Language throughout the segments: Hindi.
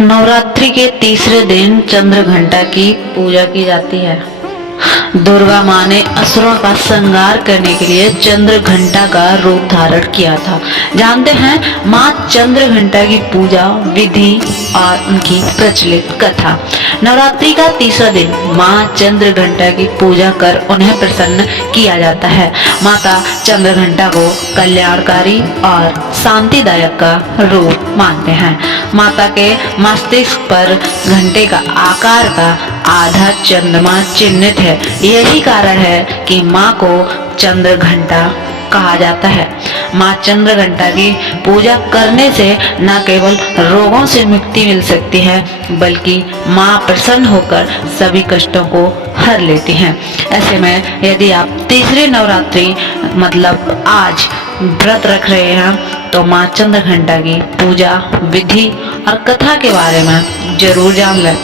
नवरात्रि के तीसरे दिन चंद्र घंटा की पूजा की जाती है। दुर्गा माँ ने असुरों का संहार करने के लिए चंद्र घंटा का रूप धारण किया था। जानते हैं माँ चंद्र घंटा की पूजा विधि और उनकी प्रचलित कथा। नवरात्रि का तीसरा दिन माँ चंद्र घंटा की पूजा कर उन्हें प्रसन्न किया जाता है। माता चंद्र घंटा को कल्याणकारी और शांतिदायक का रूप मानते हैं। माता के मस्तिष्क पर घंटे का आकार का आधा चंद्रमा चिन्हित है। यही कारण है कि माँ को चंद्र घंटा कहा जाता है। माँ चंद्र घंटा की पूजा करने से न केवल रोगों से मुक्ति मिल सकती है, बल्कि माँ प्रसन्न होकर सभी कष्टों को हर लेती हैं। ऐसे में यदि आप तीसरी नवरात्रि मतलब आज व्रत रख रहे हैं तो माँ चंद्र घंटा की पूजा विधि और कथा के बारे में जरूर जान लें।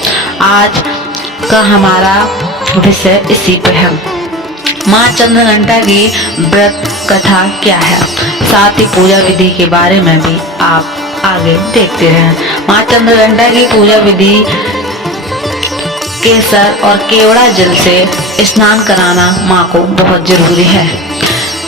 आज का हमारा विषय इसी पे है। माँ चंद्र घंटा की व्रत कथा क्या है, साथ ही पूजा विधि के बारे में भी आप आगे देखते रहें। माँ चंद्र घंटा की पूजा विधि केसर और केवड़ा जल से स्नान कराना माँ को बहुत जरूरी है।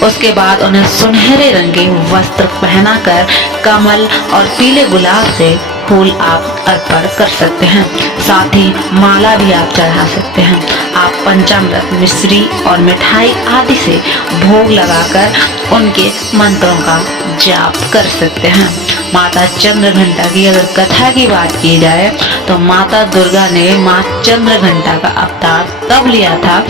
उसके बाद उन्हें सुनहरे रंग के वस्त्र पहनाकर कमल और पीले गुलाब से फूल आप अर्पण कर सकते हैं। साथ ही माला भी आप चढ़ा सकते हैं। आप पंचामृत मिश्री और मिठाई आदि से भोग लगाकर उनके मंत्रों का जाप कर सकते हैं। माता चंद्र घंटा की अगर कथा की बात की जाए तो माता दुर्गा ने माँ चंद्र घंटा का अवतार तब लिया था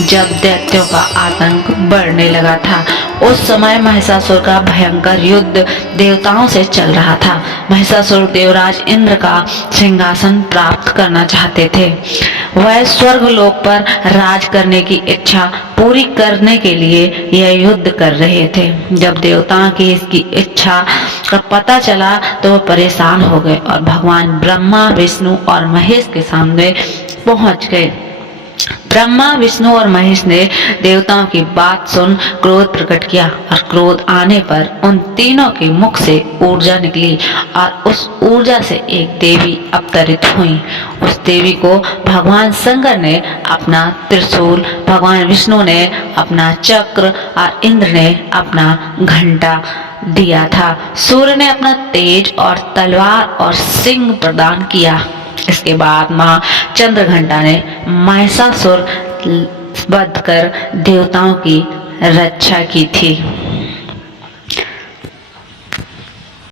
जब दैत्यों का आतंक बढ़ने लगा था। उस समय महिषासुर का भयंकर युद्ध देवताओं से चल रहा था। महिषासुर देवराज इंद्र का सिंहासन प्राप्त करना चाहते थे। वह स्वर्ग लोक पर राज करने की इच्छा पूरी करने के लिए यह युद्ध कर रहे थे। जब देवताओं की इसकी इच्छा का पता चला तो वह परेशान हो गए और भगवान ब्रह्मा विष्णु और महेश के सामने पहुंच गए। ब्रह्मा विष्णु और महेश ने देवताओं की बात सुन क्रोध प्रकट किया और क्रोध आने पर उन तीनों के मुख से ऊर्जा निकली और उस ऊर्जा से एक देवी अवतरित हुई। उस देवी को भगवान शंकर ने अपना त्रिशूल, भगवान विष्णु ने अपना चक्र और इंद्र ने अपना घंटा दिया था। सूर्य ने अपना तेज और तलवार और सिंह प्रदान किया। इसके बाद माँ चंद्र घंटा ने महिषासुर वध कर देवताओं की रक्षा की थी।